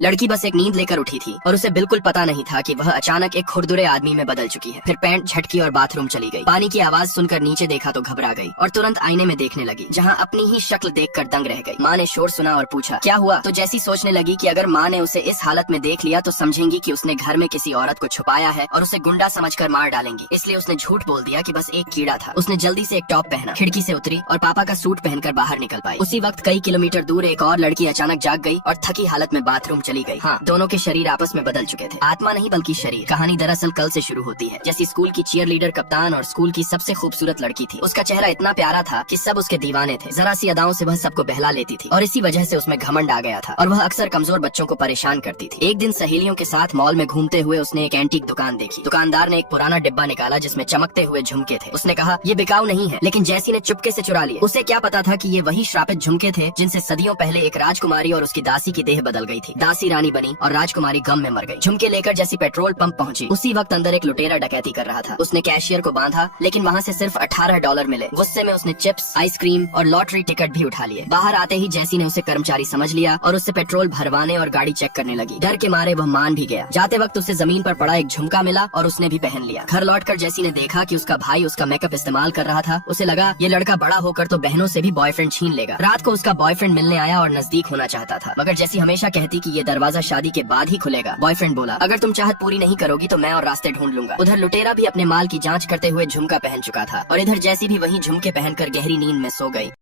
लड़की बस एक नींद लेकर उठी थी और उसे बिल्कुल पता नहीं था कि वह अचानक एक खुरदुरे आदमी में बदल चुकी है। फिर पैंट झटकी और बाथरूम चली गई। पानी की आवाज सुनकर नीचे देखा तो घबरा गई और तुरंत आईने में देखने लगी, जहाँ अपनी ही शक्ल देखकर दंग रह गई। माँ ने शोर सुना और पूछा क्या हुआ, तो जैसी सोचने लगी कि अगर माँ ने उसे इस हालत में देख लिया तो समझेंगी कि उसने घर में किसी औरत को छुपाया है और उसे गुंडा समझकर मार डालेंगी, इसलिए उसने झूठ बोल दिया कि बस एक कीड़ा था। उसने जल्दी से एक टॉप पहना, खिड़की से उतरी और पापा का सूट पहनकर बाहर निकल पाई। उसी वक्त कई किलोमीटर दूर एक और लड़की अचानक जाग गई और थकी हालत में बाथरूम चली गई। हाँ, दोनों के शरीर आपस में बदल चुके थे, आत्मा नहीं बल्कि शरीर। कहानी दरअसल कल से शुरू होती है। जैसी स्कूल की चीयर लीडर कप्तान और स्कूल की सबसे खूबसूरत लड़की थी। उसका चेहरा इतना प्यारा था कि सब उसके दीवाने थे। जरा सी अदाओं से वह सबको बहला लेती थी और इसी वजह से उसमें घमंड आ गया था और वह अक्सर कमजोर बच्चों को परेशान करती थी। एक दिन सहेलियों के साथ मॉल में घूमते हुए उसने एक एंटीक दुकान देखी। दुकानदार ने एक पुराना डिब्बा निकाला जिसमें चमकते हुए झुमके थे। उसने कहा ये बिकाऊ नहीं है, लेकिन जैसी ने चुपके से चुरा लिए। उसे क्या पता था कि ये वही श्रापित झुमके थे जिनसे सदियों पहले एक राजकुमारी और उसकी दासी की देह बदल गई थी। दासी रानी बनी और राजकुमारी गम में मर गई। झुमके लेकर जैसी पेट्रोल पंप पहुंची, उसी वक्त अंदर एक लुटेरा डकैती कर रहा था। उसने कैशियर को बांधा, लेकिन वहाँ से सिर्फ $18 मिले। गुस्से में उसने चिप्स, आइसक्रीम और लॉटरी टिकट भी उठा लिए। बाहर आते ही जैसी ने उसे कर्मचारी समझ लिया और उससे पेट्रोल भरवाने और गाड़ी चेक करने लगी। डर के मारे वह मान भी गया। जाते वक्त उसे जमीन पर पड़ा एक झुमका मिला और उसने भी पहन लिया। घर लौटकर जैसी ने देखा कि उसका भाई उसका मेकअप इस्तेमाल कर रहा था। उसे लगा ये लड़का बड़ा होकर तो बहनों से भी बॉयफ्रेंड छीन लेगा। रात को उसका बॉयफ्रेंड मिलने आया और नजदीक होना चाहता था, मगर जैसी हमेशा कहती कि ये दरवाजा शादी के बाद ही खुलेगा। बॉयफ्रेंड बोला अगर तुम चाहत पूरी नहीं करोगी तो मैं और रास्ते ढूंढ लूंगा। उधर लुटेरा भी अपने माल की जांच करते हुए झुमका पहन चुका था और इधर जैसी भी वही झुमके पहनकर गहरी नींद में सो गई।